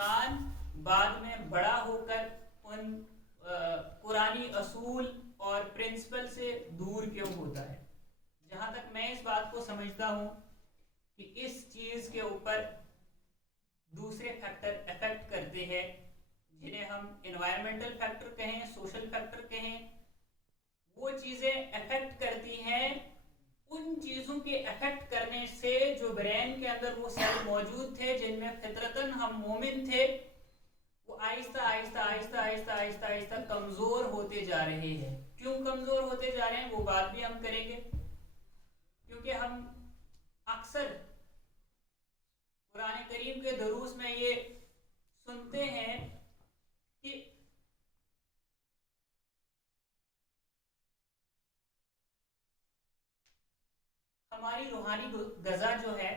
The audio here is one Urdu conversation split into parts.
انسان بعد میں بڑا ہو کر ان قرآنی اصول اور پرنسپل سے دور کیوں ہوتا ہے؟ جہاں تک میں اس بات کو سمجھتا ہوں کہ اس چیز کے اوپر دوسرے فیکٹر افیکٹ کرتے ہیں، جنہیں ہم انوائرمنٹل فیکٹر کہیں، سوشل فیکٹر کہیں. وہ چیزیں افیکٹ کرتی ہیں ان چیزوں کے افیکٹ کرنے سے جو برین کے اندر وہ سیل موجود تھے جن میں فطرتاً ہم مومن تھے، وہ آہستہ آہستہ آہستہ آہستہ آہستہ آہستہ کمزور ہوتے جا رہے ہیں. کیوں کمزور ہوتے جا رہے ہیں وہ بات بھی ہم کریں گے، کیونکہ ہم اکثر قرآن کریم کے دروس میں یہ سنتے ہیں کہ ہماری روحانی غذا جو ہے،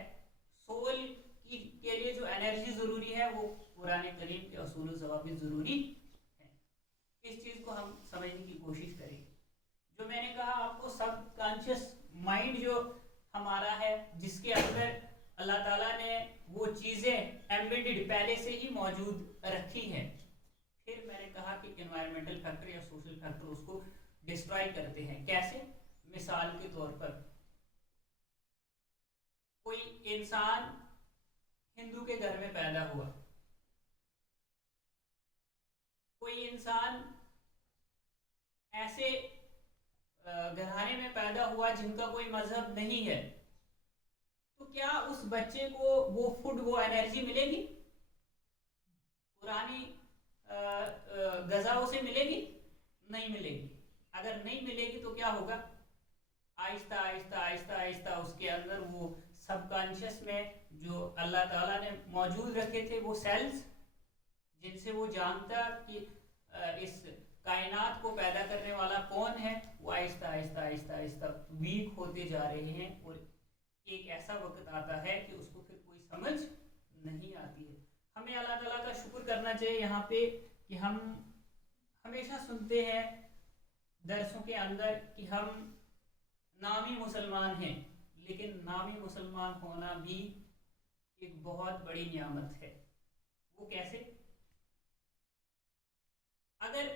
سول کے لیے جو انرجی ضروری ہے، وہ قرآن کریم کے اصول و ضوابط ضروری ہے. اس چیز کو ہم سمجھنے کی کوشش کریں. جو میں نے کہا آپ کو، سب کانشیس مائنڈ جو ہمارا ہے، جس کے اندر اللہ تعالیٰ نے وہ چیزیں ایمبیڈڈ پہلے سے ہی موجود رکھی ہیں. پھر میں نے کہا کہ انوائرمنٹل فیکٹر یا سوشل فیکٹر اس کو ڈسٹرائے کرتے ہیں. کیسے؟ مثال کے طور پر کوئی انسان ہندو کے گھر میں پیدا ہوا، کوئی انسان ایسے گھرانے میں پیدا ہوا جن کا کوئی مذہب نہیں ہے، تو کیا اس بچے کو وہ فوڈ، وہ انرجی ملے گی؟ قرآنی غذا اسے ملے گی؟ نہیں ملے گی. اگر نہیں ملے گی تو کیا ہوگا؟ آہستہ آہستہ آہستہ آہستہ اس کے اندر وہ سب کانشیس میں جو اللہ تعالیٰ نے موجود رکھے تھے وہ سیلز، جن سے وہ جانتا کہ اس کائنات کو پیدا کرنے والا کون ہے، وہ آہستہ آہستہ آہستہ آہستہ ویک ہوتے جا رہے ہیں. اور ایک ایسا وقت آتا ہے کہ اس کو پھر کوئی سمجھ نہیں آتی ہے. ہمیں اللہ تعالیٰ کا شکر کرنا چاہیے یہاں پہ کہ ہم ہمیشہ سنتے ہیں درسوں کے اندر کہ ہم نامی مسلمان ہیں، لیکن نامی مسلمان ہونا بھی ایک بہت بڑی نعمت ہے. وہ کیسے؟ اگر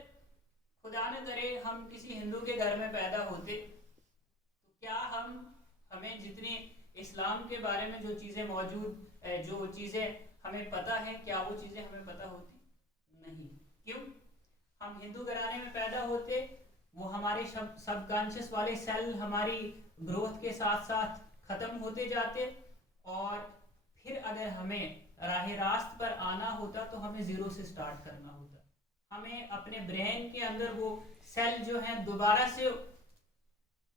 خدا نہ کرے ہم کسی ہندو کے گھر میں پیدا ہوتے تو کیا ہمیں جتنے اسلام کے بارے میں جو چیزیں موجود، جو چیزیں ہمیں پتہ ہے، کیا وہ چیزیں ہمیں پتہ ہوتی؟ نہیں. کیوں؟ ہم ہندو گھرانے میں پیدا ہوتے، وہ ہمارے سب کانشیس والے سیل ہماری گروتھ کے ساتھ ساتھ ختم ہوتے جاتے، اور پھر اگر ہمیں راہ راست پر آنا ہوتا تو ہمیں زیرو سے سٹارٹ کرنا ہوتا. ہمیں اپنے برین کے اندر وہ سیل جو ہیں دوبارہ سے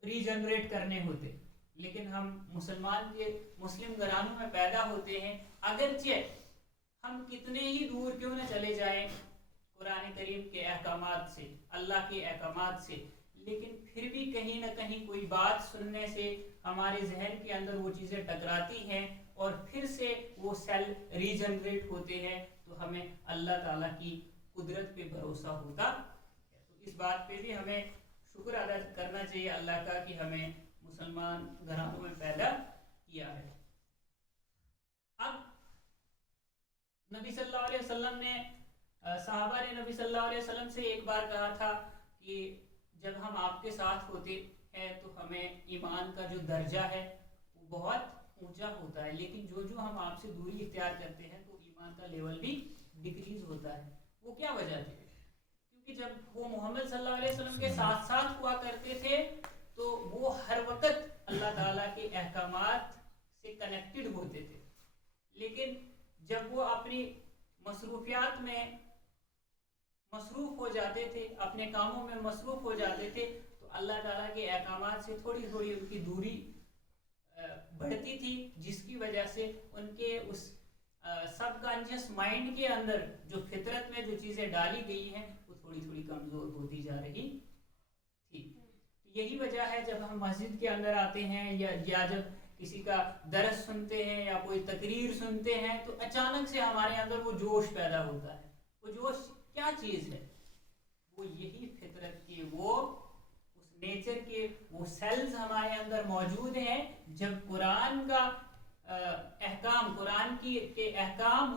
ری جنریٹ کرنے ہوتے. لیکن ہم مسلم گھرانوں میں پیدا ہوتے ہیں، اگرچہ ہم کتنے ہی دور کیوں نہ چلے جائیں قرآن کریم کے احکامات سے، اللہ کے احکامات سے، لیکن پھر بھی کہیں نہ کہیں کوئی بات سننے سے ہمارے ذہن کے اندر وہ چیزیں ٹکراتی ہیں اور پھر سے وہ سیل ری جنریٹ ہوتے ہیں. تو ہمیں اللہ تعالیٰ کی قدرت پہ بھروسہ ہوتا. تو اس بات پہ بھی ہمیں شکر ادا کرنا چاہیے اللہ کا کہ ہمیں مسلمان گھرانوں میں پیدا کیا ہے. اب نبی صلی اللہ علیہ وسلم نے، صحابہ نے نبی صلی اللہ علیہ وسلم سے ایک بار کہا تھا کہ جب ہم آپ کے ساتھ ہوتے ہیں تو ہمیں ایمان کا جو درجہ ہے وہ بہت اونچا ہوتا ہے، لیکن جو ہم آپ سے دوری اختیار کرتے ہیں تو ایمان کا لیول بھی ڈکریز ہوتا ہے. وہ کیا وجہ تھی؟ کیونکہ جب وہ محمد صلی اللہ علیہ وسلم کے ساتھ ساتھ ہوا کرتے تھے تو وہ ہر وقت اللہ تعالیٰ کے احکامات سے کنیکٹڈ ہوتے تھے، لیکن جب وہ اپنی مصروفیات میں مصروف ہو جاتے تھے، اپنے کاموں میں مصروف ہو جاتے تھے، تو اللہ تعالیٰ کے احکامات سے تھوڑی تھوڑی ان کی دوری بڑھتی تھی، جس کی وجہ سے ان کے اس سب کانشیس مائنڈ کے اندر جو فطرت میں جو چیزیں ڈالی گئی ہیں وہ تھوڑی تھوڑی کمزور ہوتی جا رہی تھی. یہی وجہ ہے جب ہم مسجد کے اندر آتے ہیں یا جب کسی کا درس سنتے ہیں یا کوئی تقریر سنتے ہیں تو اچانک سے ہمارے اندر وہ جوش پیدا ہوتا ہے. وہ جوش کیا چیز ہے؟ وہ یہی فطرت کی وہ اس نیچر کے وہ سیلز ہمارے اندر موجود ہیں. جب قرآن کا احکام، قرآن کے احکام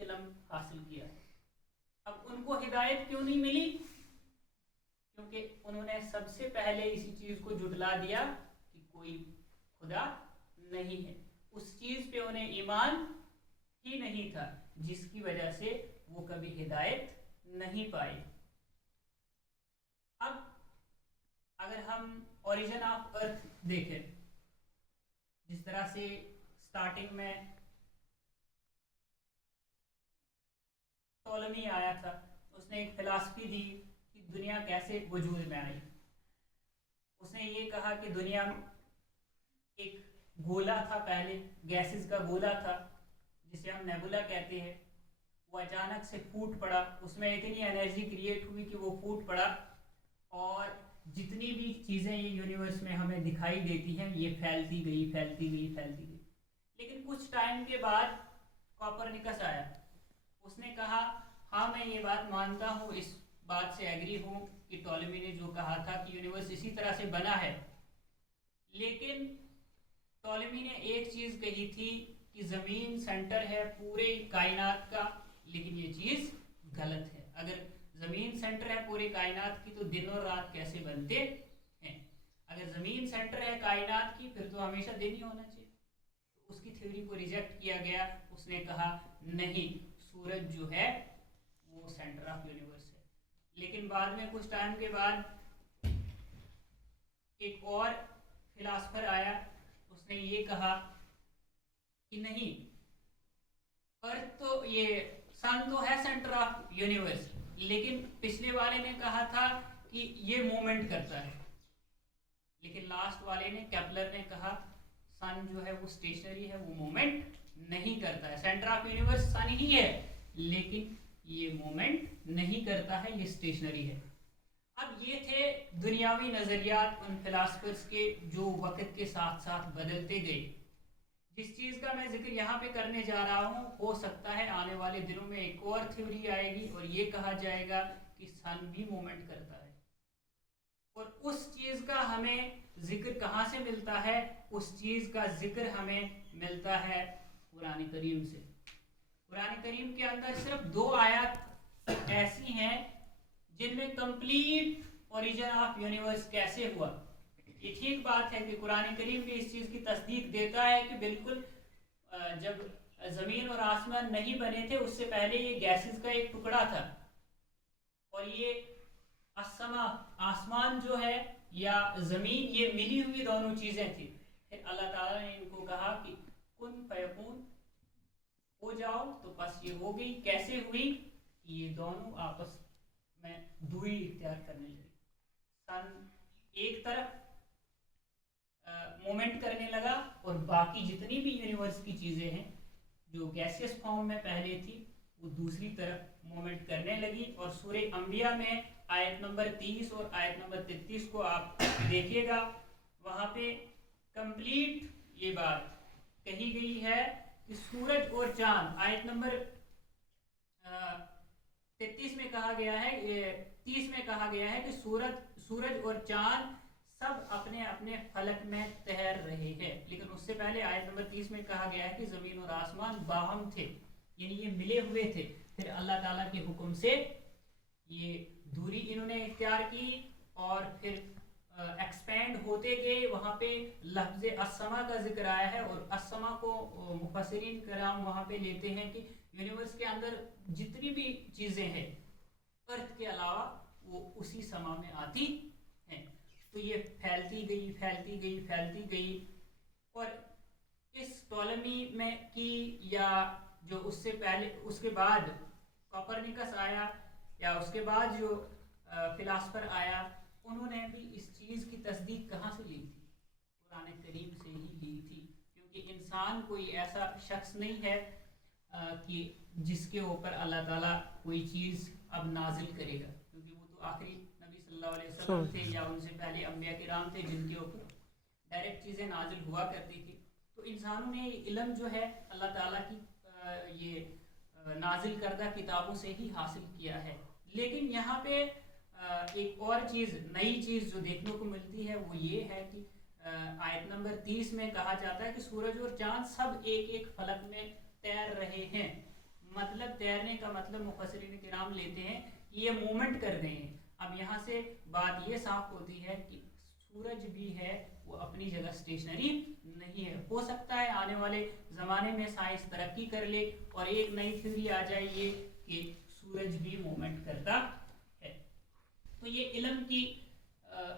علم حاصل کیا ہے. اب ان کو ہدایت کیوں نہیں ملی؟ کیونکہ انہوں نے سب سے پہلے اسی چیز کو جھٹلا دیا کہ کوئی خدا نہیں ہے. اس چیز پہ انہیں ایمان ہی نہیں تھا جس کی وجہ سے وہ کبھی ہدایت نہیں پائے. اب اگر ہم اوریجن آف ارتھ دیکھیں، جس طرح سے سٹارٹنگ میں ٹولمی آیا تھا، اس نے ایک فلسفی دی کہ دنیا کیسے وجود میں آئی. اس نے یہ کہا کہ دنیا ایک گولا تھا، پہلے گیسز کا گولا تھا جسے ہم نیبولا کہتے ہیں. وہ اچانک سے پھوٹ پڑا، اس میں اتنی انرجی کریٹ ہوئی کہ وہ پھوٹ پڑا، اور جتنی بھی چیزیں یہ یونیورس میں ہمیں دکھائی دیتی ہیں یہ پھیلتی گئی پھیلتی گئی پھیلتی گئی. لیکن کچھ ٹائم کے بعد کوپرنیکس آیا. اس نے کہا ہاں میں یہ بات مانتا ہوں، اس بات سے ایگری ہوں کہ ٹولمی نے جو کہا تھا کہ یونیورس اسی طرح سے بنا ہے. لیکن ٹولمی نے ایک چیز کہی تھی کہ زمین سینٹر ہے پورے کائنات کا، لیکن یہ چیز غلط ہے. اگر زمین سینٹر ہے پورے کائنات کی تو دن اور رات کیسے بنتے ہیں؟ اگر زمین سینٹر ہے کائنات کی پھر تو ہمیشہ دن ہی ہونا چاہیے. اس کی تھیوری کو ریجیکٹ کیا گیا. اس نے کہا نہیں، سورج جو ہے وہ سینٹر آف یونیورس ہے. لیکن بعد میں کچھ ٹائم کے بعد ایک اور فلاسفر آیا، اس نے یہ کہا کہ نہیں، ارتھ تو یہ سن تو ہے سینٹر آف یونیورس، لیکن پچھلے والے نے کہا تھا کہ یہ مومنٹ کرتا ہے. لیکن لاسٹ والے نے، کیپلر نے کہا سن جو ہے وہ اسٹیشنری ہے، وہ مومنٹ نہیں کرتا ہے. سینٹر آف یونیورس سن ہی ہے لیکن یہ مومنٹ نہیں کرتا ہے، یہ اسٹیشنری ہے. اب یہ تھے دنیاوی نظریات ان فلاسفرز کے جو وقت کے ساتھ ساتھ بدلتے گئے. جس چیز کا میں ذکر یہاں پہ کرنے جا رہا ہوں، ہو سکتا ہے آنے والے دنوں میں ایک اور تھیوری آئے گی اور یہ کہا جائے گا کہ سن بھی مومنٹ کرتا ہے. اور اس چیز کا ہمیں ذکر کہاں سے ملتا ہے؟ اس چیز کا ذکر ہمیں ملتا ہے قرآن کریم سے. قرآن کریم کے اندر صرف 2 آیات ایسی ہیں جن میں کمپلیٹ اوریجن آف یونیورس کیسے ہوا. یہ ٹھیک بات ہے کہ قرآن کریم بھی اس چیز کی تصدیق دیتا ہے کہ بالکل جب زمین اور آسمان نہیں بنے تھے اس سے پہلے یہ گیسز کا ایک ٹکڑا تھا، اور یہ السما آسمان جو ہے یا زمین یہ ملی ہوئی دونوں چیزیں تھیں. پھر اللہ تعالیٰ نے ان کو کہا کہ کن فیکون، ہو جاؤ، تو بس یہ ہو گئی. کیسے ہوئی؟ یہ دونوں آپس میں دوری اختیار کرنے لگے. سن ایک طرف مومنٹ کرنے لگا اور باقی جتنی بھی یونیورس کی چیزیں ہیں جو گیسیس فارم میں پہلے تھی وہ دوسری طرف مومنٹ کرنے لگی. اور سورہ انبیاء میں آیت نمبر 30 اور آیت نمبر 33 کو آپ دیکھیے گا، وہاں پہ کمپلیٹ یہ بات کہی گئی ہے کہ سورج اور چاند، آیت نمبر 33 میں کہا گیا ہے، 30 میں کہا گیا ہے کہ سورج اور چاند سب اپنے اپنے فلک میں تیر رہے ہیں. لیکن اس سے پہلے آیت نمبر 30 میں کہا گیا ہے کہ زمین اور آسمان باہم تھے، یعنی یہ ملے ہوئے تھے. پھر اللہ تعالیٰ کے حکم سے یہ دوری انہوں نے اختیار کی اور پھر ایکسپینڈ ہوتے گئے. وہاں پہ لفظ السما کا ذکر آیا ہے، اور السما کو مفسرین کرام وہاں پہ لیتے ہیں کہ یونیورس کے اندر جتنی بھی چیزیں ہیں ارتھ کے علاوہ وہ اسی سما میں آتی ہیں. تو یہ پھیلتی گئی پھیلتی گئی پھیلتی گئی. اور اس ٹولمی میں کی یا جو اس سے پہلے اس کے بعد کوپرنیکس آیا یا اس کے بعد جو فلاسفر آیا، انہوں نے بھی اس چیز کی تصدیق کہاں سے لی تھی؟ قرآن کریم سے ہی لی تھی. کیونکہ انسان کوئی ایسا شخص نہیں ہے کہ جس کے اوپر اللہ تعالیٰ کوئی چیز اب نازل کرے گا، کیونکہ وہ تو آخری نبی صلی اللہ علیہ وسلم تھے یا ان سے پہلے انبیاء کرام تھے جن کے اوپر ڈائریکٹ چیزیں نازل ہوا کرتی تھی. تو انسانوں نے علم جو ہے اللہ تعالیٰ کی یہ نازل کردہ کتابوں سے ہی حاصل کیا ہے. لیکن یہاں پہ ایک اور چیز، نئی چیز جو دیکھنے کو ملتی ہے وہ یہ ہے کہ آیت نمبر 30 میں کہا جاتا ہے کہ سورج اور چاند سب ایک ایک فلک میں تیر رہے ہیں. مطلب تیرنے کا مطلب مفسرین کرام لیتے ہیں کہ یہ مومنٹ کر رہے ہیں. اب یہاں سے بات یہ صاف ہوتی ہے کہ سورج بھی ہے وہ اپنی جگہ اسٹیشنری نہیں ہے. ہو سکتا ہے آنے والے زمانے میں سائنس ترقی کر لے اور ایک نئی تھیوری آ جائے یہ کہ سورج بھی مومنٹ کرتا ہے. تو یہ علم کی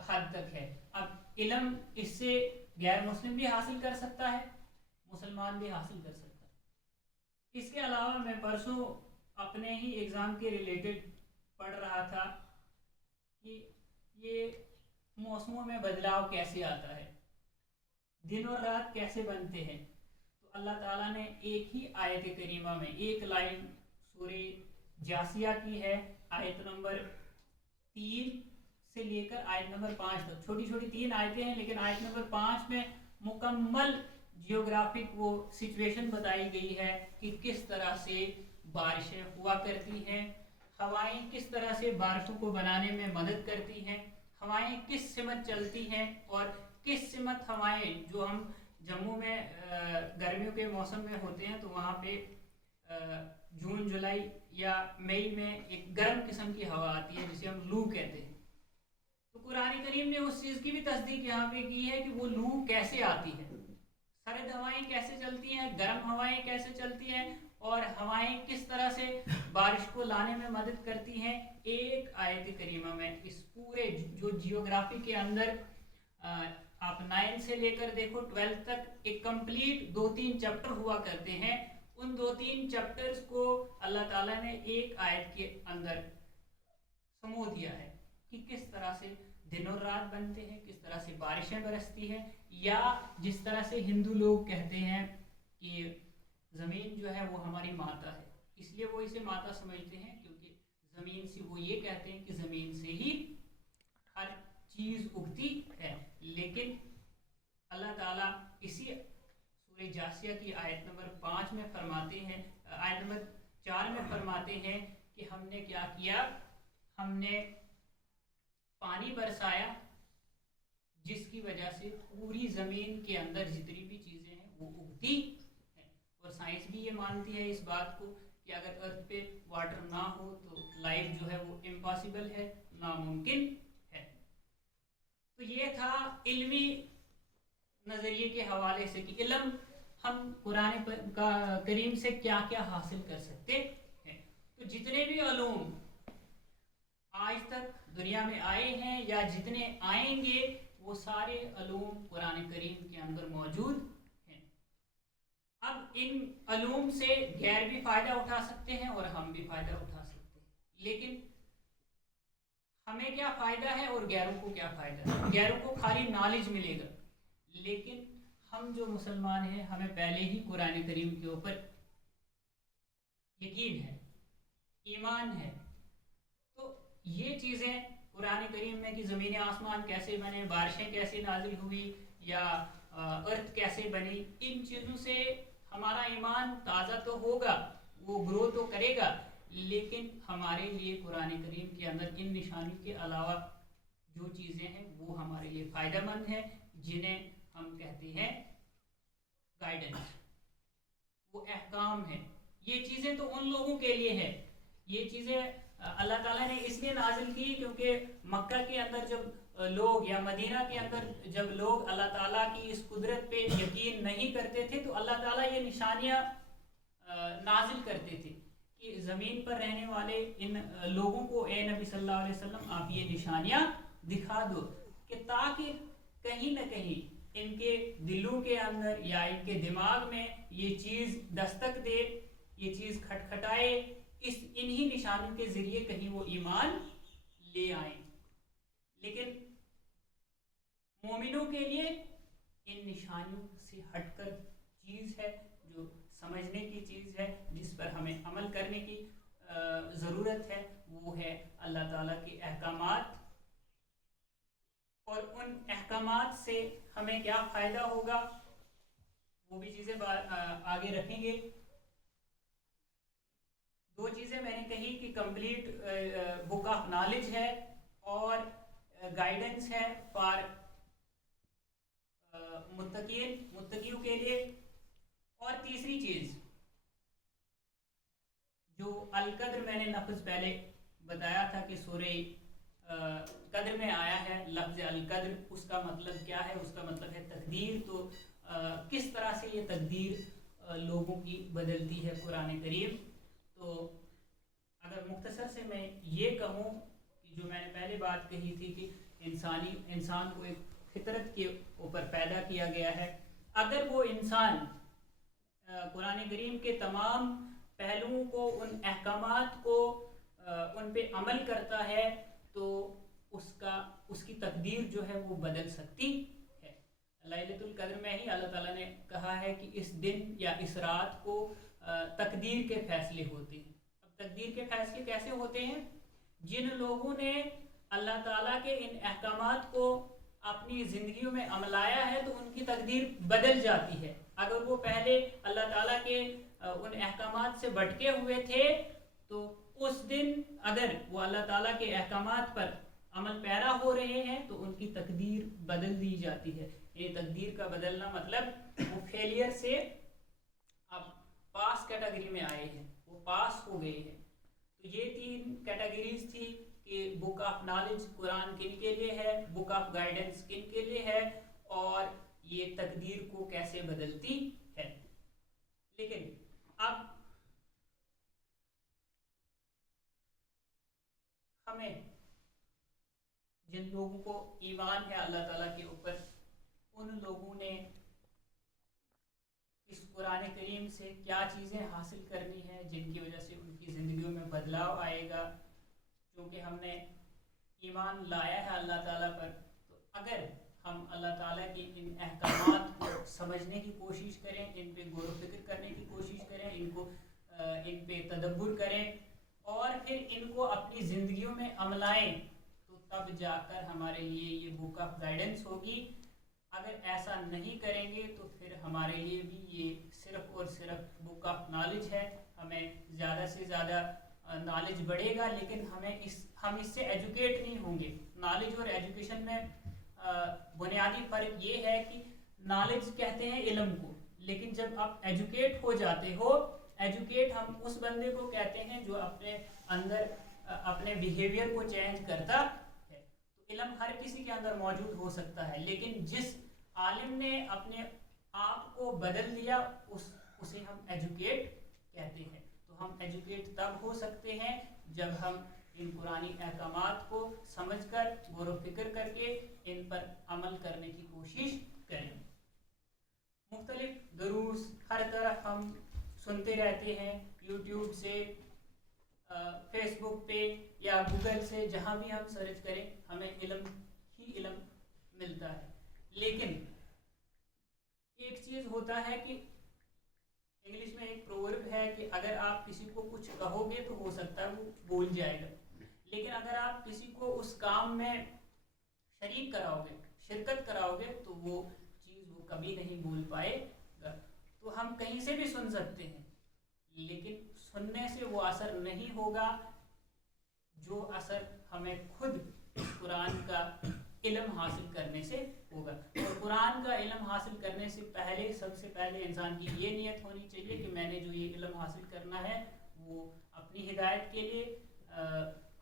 حد تک ہے. اب علم اس سے غیر مسلم بھی حاصل کر سکتا ہے, مسلمان بھی حاصل کر سکتا ہے. اس کے علاوہ میں پرسوں اپنے ہی ایگزام کے ریلیٹڈ پڑھ رہا تھا کہ یہ موسموں میں بدلاؤ کیسے آتا ہے, دن اور رات کیسے بنتے ہیں. تو اللہ تعالیٰ نے ایک ہی آیت کریمہ میں ایک لائن سورہ جاسیہ کی ہے, آیت نمبر 3 سے لے کر آیت نمبر 5 تک, چھوٹی چھوٹی 3 آیتیں ہیں, لیکن آیت نمبر 5 میں مکمل جیوگرافک وہ سچویشن بتائی گئی ہے کہ کس طرح سے بارشیں ہوا کرتی ہیں, ہوائیں کس طرح سے بارشوں کو بنانے میں مدد کرتی ہیں, ہوائیں کس سمت چلتی ہیں اور کس سمت ہوائیں جو ہم جموں میں گرمیوں کے موسم میں ہوتے ہیں تو وہاں پہ جون جولائی یا مئی میں ایک گرم قسم کی ہوا آتی ہے جسے ہم لو کہتے ہیں. تو قرآن کریم نے اس چیز کی بھی تصدیق یہاں پہ کی ہے کہ وہ لو کیسے آتی ہے, سرد ہوائیں کیسے چلتی ہیں, گرم ہوائیں کیسے چلتی ہیں اور ہوائیں کس طرح سے بارش کو لانے میں مدد کرتی ہیں. ایک آیت کریمہ میں اس پورے جو جیوگرافی کے اندر آپ 9 سے لے کر دیکھو 12 تک ایک کمپلیٹ 2-3 چیپٹر ہوا کرتے ہیں, ان 2-3 چیپٹرز کو اللہ تعالیٰ نے ایک آیت کے اندر سمو دیا ہے کہ کس طرح سے دن اور رات بنتے ہیں, کس طرح سے بارشیں برستی ہیں, یا جس طرح سے ہندو لوگ کہتے ہیں کہ زمین جو ہے وہ ہماری ماتا ہے, اس لیے وہ اسے ماتا سمجھتے ہیں کیونکہ زمین سے وہ یہ کہتے ہیں کہ زمین سے ہی ہر چیز اگتی ہے. لیکن اللہ تعالیٰ اسی سورہ جاسیہ کی آیت نمبر 5 میں فرماتے ہیں, آیت نمبر 4 میں فرماتے ہیں کہ ہم نے کیا کیا, ہم نے پانی برسایا جس کی وجہ سے پوری زمین کے اندر جتنی بھی چیزیں ہیں وہ اگتی ہیں. اور سائنس بھی یہ مانتی ہے اس بات کو کہ اگر ارتھ پہ واٹر نہ ہو تو لائف جو ہے وہ امپاسبل ہے, ناممکن ہے. تو یہ تھا علمی نظریے کے حوالے سے کہ علم ہم قرآن کریم سے کیا کیا حاصل کر سکتے ہیں. تو جتنے بھی علوم آج تک دنیا میں آئے ہیں یا جتنے آئیں گے وہ سارے علوم قرآن کریم کے اندر موجود ہیں. اب ان علوم سے غیر بھی فائدہ اٹھا سکتے ہیں اور ہم بھی فائدہ اٹھا سکتے ہیں, لیکن ہمیں کیا فائدہ ہے اور غیروں کو کیا فائدہ ہے. غیروں کو خالی نالج ملے گا, لیکن ہم جو مسلمان ہیں ہمیں پہلے ہی قرآن کریم کے اوپر یقین ہے, ایمان ہے. تو یہ چیزیں قرآن کریم میں کہ زمین آسمان کیسے بنے, بارشیں کیسے نازل ہوئی یا ارتھ کیسے بنی, ان چیزوں سے ہمارا ایمان تازہ تو ہوگا, وہ گرو تو کرے گا, لیکن ہمارے لیے قرآن کریم کے اندر ان نشانیوں کے علاوہ جو چیزیں ہیں وہ ہمارے لیے فائدہ مند ہیں, جنہیں ہم کہتے ہیں گائیڈنس, وہ احکام ہیں. یہ چیزیں تو ان لوگوں کے لیے ہیں, یہ چیزیں اللہ تعالیٰ نے اس لیے نازل کی کیونکہ مکہ کے اندر جب لوگ یا مدینہ کے اندر جب لوگ اللہ تعالیٰ کی اس قدرت پہ یقین نہیں کرتے تھے تو اللہ تعالیٰ یہ نشانیاں نازل کرتے تھے کہ زمین پر رہنے والے ان لوگوں کو اے نبی صلی اللہ علیہ وسلم آپ یہ نشانیاں دکھا دو, کہ تاکہ کہیں نہ کہیں ان کے دلوں کے اندر یا ان کے دماغ میں یہ چیز دستک دے, یہ چیز کھٹکھٹائے, انہی نشانوں کے ذریعے کہیں وہ ایمان لے آئیں. لیکن مومنوں کے لیے ان نشانیوں سے ہٹ کر چیز ہے جو سمجھنے کی چیز ہے, جس پر ہمیں عمل کرنے کی ضرورت ہے, وہ ہے اللہ تعالیٰ کے احکامات. اور ان احکامات سے ہمیں کیا فائدہ ہوگا وہ بھی چیزیں آگے رکھیں گے. 2 چیزیں میں نے کہی کہ کمپلیٹ بک آف نالج ہے اور گائیڈنس ہے فار متقیوں کے لیے. اور تیسری چیز جو القدر میں نے لفظ پہلے بتایا تھا کہ سورہ قدر میں آیا ہے لفظ القدر، اس کا مطلب کیا ہے؟ اس کا مطلب ہے تقدیر. تو کس طرح سے یہ تقدیر لوگوں کی بدلتی ہے قرآن کریم. تو اگر مختصر سے میں یہ کہوں کہ جو میں نے پہلے بات کہی تھی کہ انسان کو ایک فطرت کے اوپر پیدا کیا گیا ہے، اگر وہ انسان قرآن کریم کے تمام پہلوؤں کو، ان احکامات کو ان پہ عمل کرتا ہے تو اس کی تقدیر جو ہے وہ بدل سکتی ہے. لیلۃ القدر میں ہی اللہ تعالیٰ نے کہا ہے کہ اس دن یا اس رات کو تقدیر کے فیصلے ہوتے ہیں. اب تقدیر کے فیصلے کیسے ہوتے ہیں؟ جن لوگوں نے اللہ تعالیٰ کے ان احکامات کو اپنی زندگیوں میں عملایا ہے تو ان کی تقدیر بدل جاتی ہے. اگر وہ پہلے اللہ تعالیٰ کے ان احکامات سے بھٹکے ہوئے تھے تو اس دن اگر وہ اللہ تعالیٰ کے احکامات پر عمل پیرا ہو رہے ہیں تو ان کی تقدیر بدل دی جاتی ہے. یہ تقدیر کا بدلنا مطلب وہ فیلئر سے اب پاس کیٹیگری میں آئے ہیں، وہ پاس ہو گئے ہیں. تو یہ 3 کیٹیگریز تھی کہ بک آف نالج قرآن کن کے لیے ہے، بک آف گائیڈنس کن کے لیے ہے، اور یہ تقدیر کو کیسے بدلتی ہے. لیکن اب ہمیں جن لوگوں کو ایمان ہے اللہ تعالیٰ کے اوپر، ان لوگوں نے اس قرآن کریم سے کیا چیزیں حاصل کرنی ہیں جن کی وجہ سے ان کی زندگیوں میں بدلاؤ آئے گا. کیونکہ ہم نے ایمان لایا ہے اللہ تعالیٰ پر، تو اگر ہم اللہ تعالیٰ کی ان احکامات کو سمجھنے کی کوشش کریں، ان پہ غور و فکر کرنے کی کوشش کریں، ان پہ تدبر کریں اور پھر ان کو اپنی زندگیوں میں عملائیں، تو تب جا کر ہمارے لیے یہ بک آف گائیڈنس ہوگی. اگر ایسا نہیں کریں گے تو پھر ہمارے لیے بھی یہ صرف اور صرف بک آف نالج ہے. ہمیں زیادہ سے زیادہ نالج بڑھے گا لیکن ہم اس سے ایجوکیٹ نہیں ہوں گے. نالج اور ایجوکیشن میں بنیادی فرق یہ ہے کہ نالج کہتے ہیں علم کو، لیکن جب آپ ایجوکیٹ ہو جاتے ہو، ایجوکیٹ ہم اس بندے کو کہتے ہیں جو اپنے اندر اپنے بیہیویئر کو چینج کرتا ہے. تو علم ہر کسی کے اندر موجود ہو سکتا ہے، لیکن جس عالم نے اپنے آپ کو بدل دیا اسے ہم ایجوکیٹ کہتے ہیں. تو ہم ایجوکیٹ تب ہو سکتے ہیں جب ہم ان قرآنی احکامات کو سمجھ کر غور و فکر کر کے ان پر عمل کرنے کی کوشش کریں. مختلف دروس ہر طرف ہم سنتے رہتے ہیں، یوٹیوب سے، فیس بک پہ یا گوگل سے، جہاں بھی ہم سرچ کریں ہمیں علم ہی علم ملتا ہے. لیکن ایک چیز ہوتا ہے کہ انگلش میں ایک پروورب ہے کہ اگر آپ کسی کو کچھ کہو گے تو ہو سکتا ہے وہ بول جائے گا، لیکن اگر آپ کسی کو اس کام میں شریک کراؤ گے، شرکت کراؤ گے، تو وہ چیز وہ کبھی نہیں بول پائے گا. تو ہم کہیں سے بھی سن سکتے ہیں لیکن سننے سے وہ اثر نہیں ہوگا جو اثر ہمیں خود قرآن کا علم حاصل کرنے سے ہوگا. اور قرآن کا علم حاصل کرنے سے پہلے سب سے پہلے انسان کی یہ نیت ہونی چاہیے کہ میں نے جو یہ علم حاصل کرنا ہے وہ اپنی ہدایت کے لیے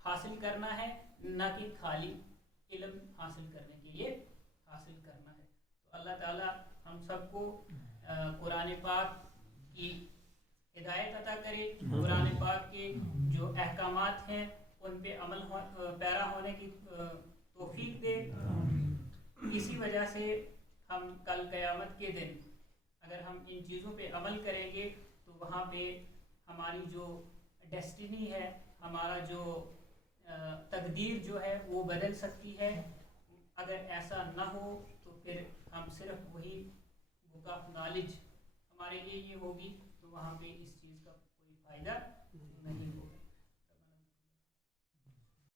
حاصل کرنا ہے، نہ کہ خالی علم حاصل کرنے کے لیے حاصل کرنا ہے. تو اللہ تعالیٰ ہم سب کو قرآن پاک کی ہدایت عطا کرے، قرآن پاک کے جو احکامات ہیں ان پہ عمل پیرا ہونے کی توفیق دے. اسی وجہ سے ہم کل قیامت کے دن اگر ہم ان چیزوں پہ عمل کریں گے تو وہاں پہ ہماری جو ڈیسٹینی ہے، ہمارا جو تقدیر جو ہے وہ بدل سکتی ہے. اگر ایسا نہ ہو تو پھر ہم صرف وہی بک آف نالج ہمارے لیے یہ ہوگی، تو وہاں پہ اس چیز کا کوئی فائدہ نہیں ہوگا.